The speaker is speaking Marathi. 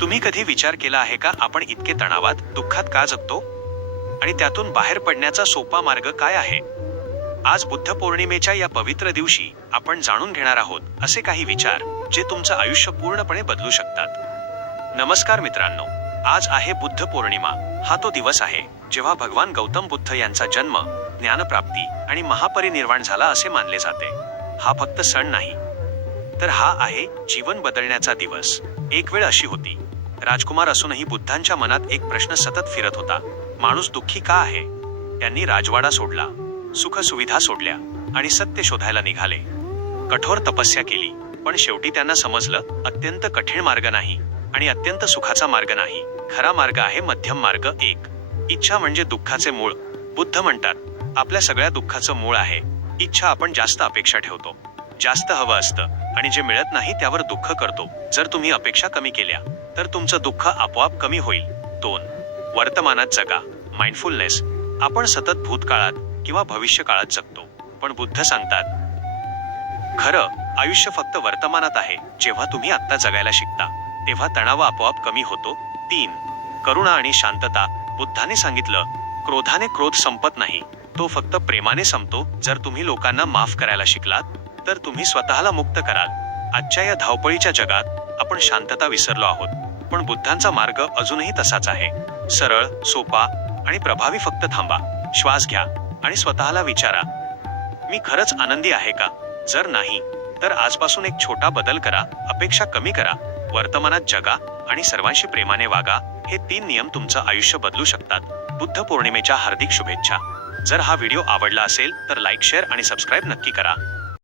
तुम्ही कधी विचार केला आहे का आपण इतके तणावात, दुःखात का जगतो? आणि त्यातून बाहेर पडण्याचा सोपा मार्ग काय आहे? आज बुद्ध पौर्णिमेच्या या पवित्र दिवशी आपण जाणून घेणार आहोत असे काही विचार जे तुमचं आयुष्य पूर्णपणे बदलू शकतात. नमस्कार मित्रांनो, आज आहे बुद्ध पौर्णिमा. हा तो दिवस आहे जेव्हा भगवान गौतम बुद्ध यांचा जन्म, ज्ञानप्राप्ती आणि महापरिनिर्वाण झाला असे मानले जाते. हा फक्त सण नाही, तर हा आहे जीवन बदलण्याचा दिवस. एक वेळ अशी होती, राजकुमार असूनही बुद्धांच्या मनात एक प्रश्न सतत फिरत होता. माणूस दुःखी का आहे? त्यांनी राजवाडा सोडला, सुख सुविधा सोडल्या आणि सत्य शोधायला निघाले. कठोर तपस्या केली, पण शेवटी त्यांना समजलं अत्यंत कठीण मार्ग नाही आणि अत्यंत सुखाचा मार्ग नाही. खरा मार्ग आहे मध्यम मार्ग. एक, इच्छा म्हणजे दुःखाचे मूळ. बुद्ध म्हणतात, आपल्या सगळ्या दुःखाचं मूळ आहे इच्छा. आपण जास्त अपेक्षा ठेवतो, जास्त हवं असतं आणि जे मिळत नाही त्यावर दुःख करतो. जर तुम्ही अपेक्षा कमी केल्या तर तुमचं दुःख आपोआप कमी होईल. 2, वर्तमानात जगा. माइंडफुलनेस. आपण सतत भूतकाळात किंवा भविष्य काळात जगतो, पण बुद्ध सांगतात खरं आयुष्य फक्त वर्तमानात आहे. जेव्हा तुम्ही आत्ता जगायला शिकता तेव्हा तणाव आपोआप कमी होतो. 3, करुणा आणि शांतता. बुद्धाने सांगितलं, क्रोधाने क्रोध संपत नाही, तो फक्त प्रेमाने संपतो. जर तुम्ही लोकांना माफ करायला शिकलात तर तुम्ही स्वतःला मुक्त कराल. आजच्या या धावपळीच्या जगात आपण शांतता विसरलो आहोत, पण बुद्धांचा मार्ग अजूनही तसाच आहे. सरळ, सोपा आणि प्रभावी. फक्त थांबा, श्वास घ्या आणि स्वतःला विचारा, मी खरंच आनंदी आहे का? जर नाही तर आजपासून एक छोटा बदल करा. अपेक्षा कमी करा, वर्तमानात जगा आणि सर्वांशी प्रेमाने वागा. हे 3 नियम तुमचं आयुष्य बदलू शकतात. बुद्ध पौर्णिमेच्या हार्दिक शुभेच्छा. जर हा व्हिडिओ आवडला असेल तर लाईक, शेअर आणि सबस्क्राईब नक्की करा.